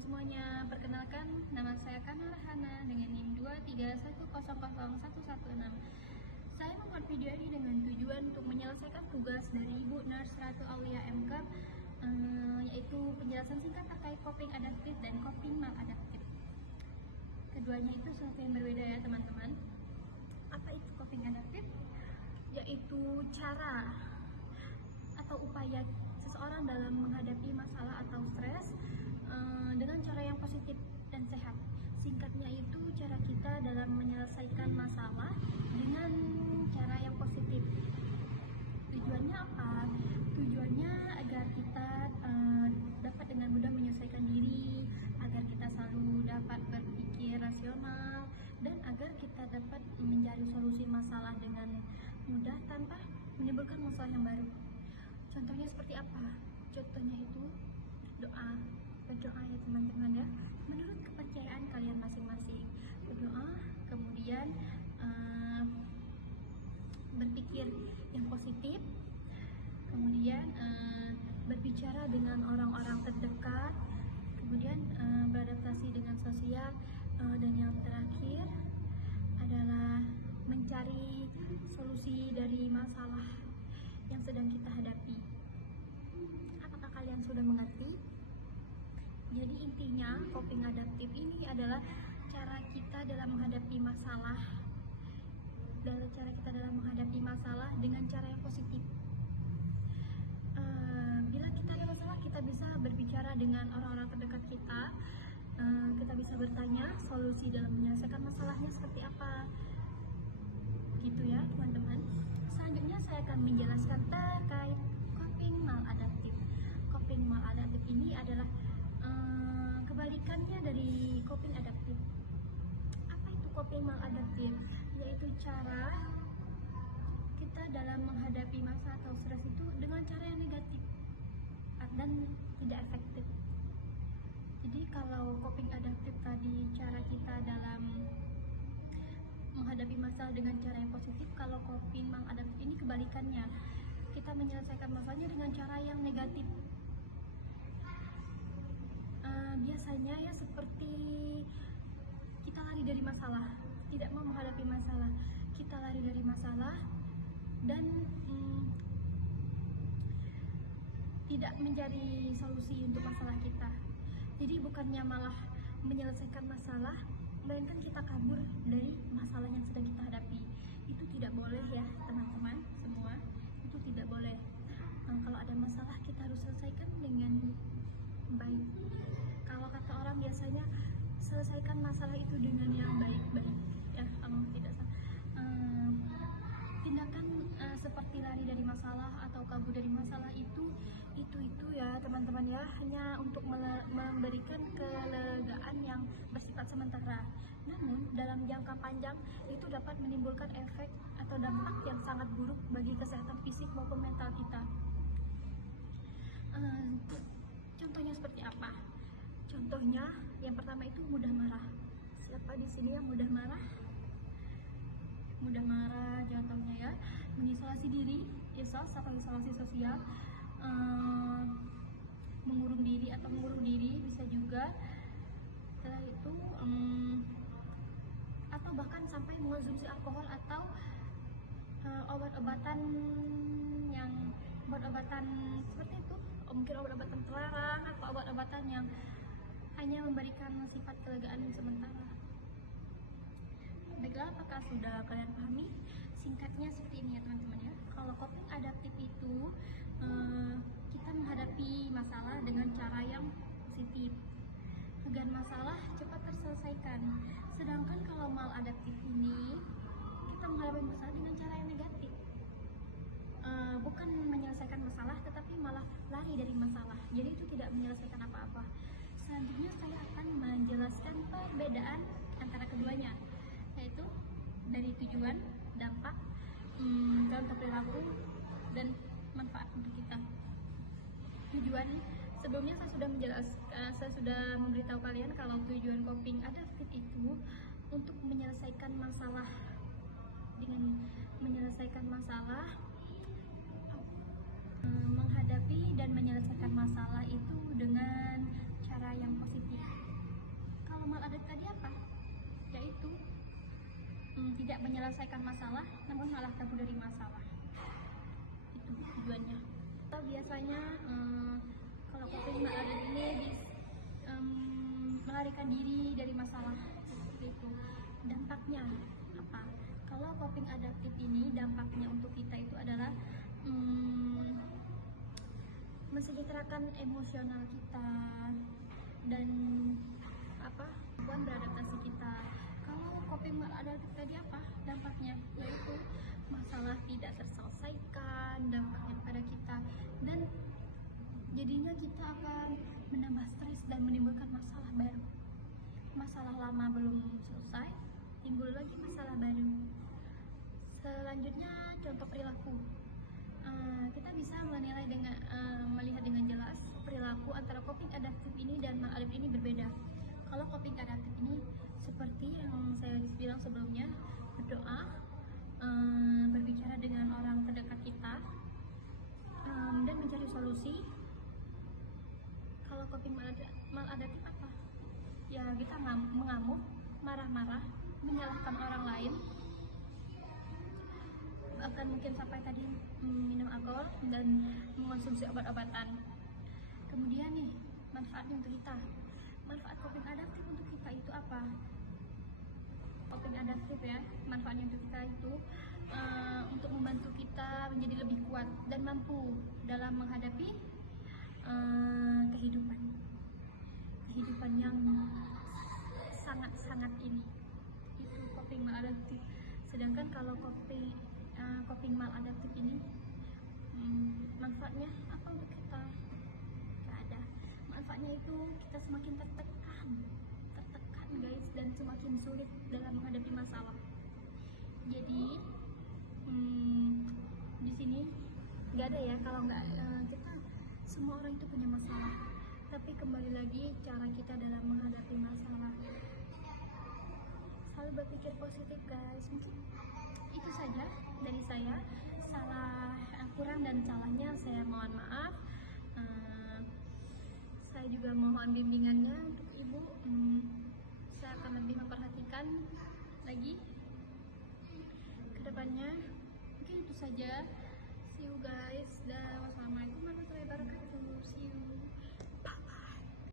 teman-teman semuanya, perkenalkan nama saya Kana Rahana dengan NIM 231000116. Saya membuat video ini dengan tujuan untuk menyelesaikan tugas dari Ibu Nurse Ratu Aulia MK, yaitu penjelasan singkat terkait coping adaptif dan coping maladaptif. Keduanya itu sesuatu yang berbeda ya teman-teman. Apa itu coping adaptif? Yaitu cara atau upaya seseorang dalam menghadapi masalah atau stres dengan cara yang positif dan sehat. Singkatnya itu cara kita dalam menyelesaikan masalah dengan cara yang positif. Tujuannya apa? Tujuannya agar kita dapat dengan mudah menyelesaikan diri, agar kita selalu dapat berpikir rasional, dan agar kita dapat mencari solusi masalah dengan mudah tanpa menimbulkan masalah yang baru. Contohnya seperti apa? Contohnya itu berdoa ya teman-teman ya, menurut kepercayaan kalian masing-masing. Berdoa, kemudian berpikir yang positif, kemudian berbicara dengan orang-orang terdekat, kemudian beradaptasi dengan sosial, dan yang terakhir adalah mencari solusi dari masalah yang sedang kita hadapi. Apakah kalian sudah mengerti? Jadi intinya coping adaptif ini adalah cara kita dalam menghadapi masalah, dengan cara yang positif. Bila kita ada masalah, kita bisa berbicara dengan orang-orang terdekat kita. Kita bisa bertanya solusi dalam menyelesaikan masalahnya seperti apa, gitu ya teman-teman. Selanjutnya saya akan menjelaskan terkait coping maladaptif. Coping maladaptif ini adalah kebalikannya dari coping adaptif. Apa itu coping maladaptif? Yaitu cara kita dalam menghadapi masalah atau stres itu dengan cara yang negatif dan tidak efektif. Jadi kalau coping adaptif tadi cara kita dalam menghadapi masalah dengan cara yang positif, kalau coping maladaptif ini kebalikannya. Kita menyelesaikan masalahnya dengan cara yang negatif. Biasanya ya seperti kita lari dari masalah, tidak mau menghadapi masalah. Kita lari dari masalah dan tidak mencari solusi untuk masalah kita. Jadi bukannya malah menyelesaikan masalah, melainkan kita kabur dari masalah yang sedang kita hadapi. Itu tidak boleh ya teman-teman semua, itu tidak boleh. Kalau ada masalah kita harus selesaikan dengan baik. Kalau kata orang biasanya selesaikan masalah itu dengan yang baik-baik ya, kalau tidak salah. Tindakan seperti lari dari masalah atau kabur dari masalah itu ya teman-teman ya, hanya untuk memberikan kelegaan yang bersifat sementara. Namun dalam jangka panjang itu dapat menimbulkan efek atau dampak yang sangat buruk bagi kesehatan fisik maupun mental kita. Contohnya seperti apa? Contohnya yang pertama itu mudah marah. Siapa di sini yang mudah marah? Mudah marah contohnya ya, mengisolasi diri, atau isolasi sosial, mengurung diri bisa juga. Setelah itu atau bahkan sampai mengonsumsi alkohol atau obat-obatan seperti itu, mungkin obat-obatan terlarang atau obat-obatan yang hanya memberikan sifat kelegaan sementara. Baiklah, apakah sudah kalian pahami? Singkatnya seperti ini ya teman-teman ya. Kalau coping adaptif itu kita menghadapi masalah dengan cara yang positif agar masalah cepat terselesaikan. Sedangkan kalau maladaptif ini kita menghadapi masalah dengan cara yang negatif. Bukan menyelesaikan masalah tetapi malah lari dari masalah. Jadi itu tidak menyelesaikan apa-apa. Selanjutnya saya akan menjelaskan perbedaan antara keduanya, yaitu dari tujuan, dampak, contoh perilaku, dan manfaat untuk kita. Tujuan, sebelumnya saya sudah memberitahu kalian kalau tujuan coping adaptif itu untuk menyelesaikan masalah. Dengan menyelesaikan masalah, menghadapi dan menyelesaikan masalah itu dengan cara yang positif. menyelesaikan masalah, namun malah kabur dari masalah. Itu tujuannya. Kita biasanya kalau coping mal adaptif ini melarikan diri dari masalah. Gitu. Dampaknya apa? Kalau coping adaptif ini dampaknya untuk kita itu adalah mensejahterakan emosional kita dan beradaptasi kita. Kalau coping maladaptif tadi apa dampaknya? Yaitu masalah tidak terselesaikan, dampaknya pada kita, dan jadinya kita akan menambah stres dan menimbulkan masalah baru. Masalah lama belum selesai, timbul lagi masalah baru. Selanjutnya contoh perilaku. Kita bisa menilai dengan melihat dengan jelas perilaku antara coping adaptif ini dan maladaptif ini berbeda. Kalau coping adaptif ini seperti yang saya bilang sebelumnya, berdoa, berbicara dengan orang terdekat kita, dan mencari solusi. Kalau coping maladaptif apa? Ya kita mengamuk, marah-marah, menyalahkan orang lain, bahkan mungkin sampai tadi minum alkohol dan mengonsumsi obat-obatan. Kemudian nih manfaatnya untuk kita. Manfaat coping adaptif untuk kita itu apa? Coping adaptif ya, manfaatnya untuk kita itu untuk membantu kita menjadi lebih kuat dan mampu dalam menghadapi kehidupan yang sangat-sangat ini. Itu coping maladaptif. Sedangkan kalau coping maladaptif ini manfaatnya apa untuk kita? Gak ada. Manfaatnya itu kita semakin tertekan guys, dan semakin sulit dalam menghadapi masalah. Jadi di sini nggak ada ya, kalau nggak kita, semua orang itu punya masalah, tapi kembali lagi cara kita dalam menghadapi masalah. Selalu berpikir positif guys. Mungkin itu saja dari saya. Salah, kurang dan salahnya saya mohon maaf. Saya juga mohon bimbingannya untuk ibu. Saya akan lebih memperhatikan lagi ke depannya. Mungkin itu saja. See you guys. Wassalamualaikum.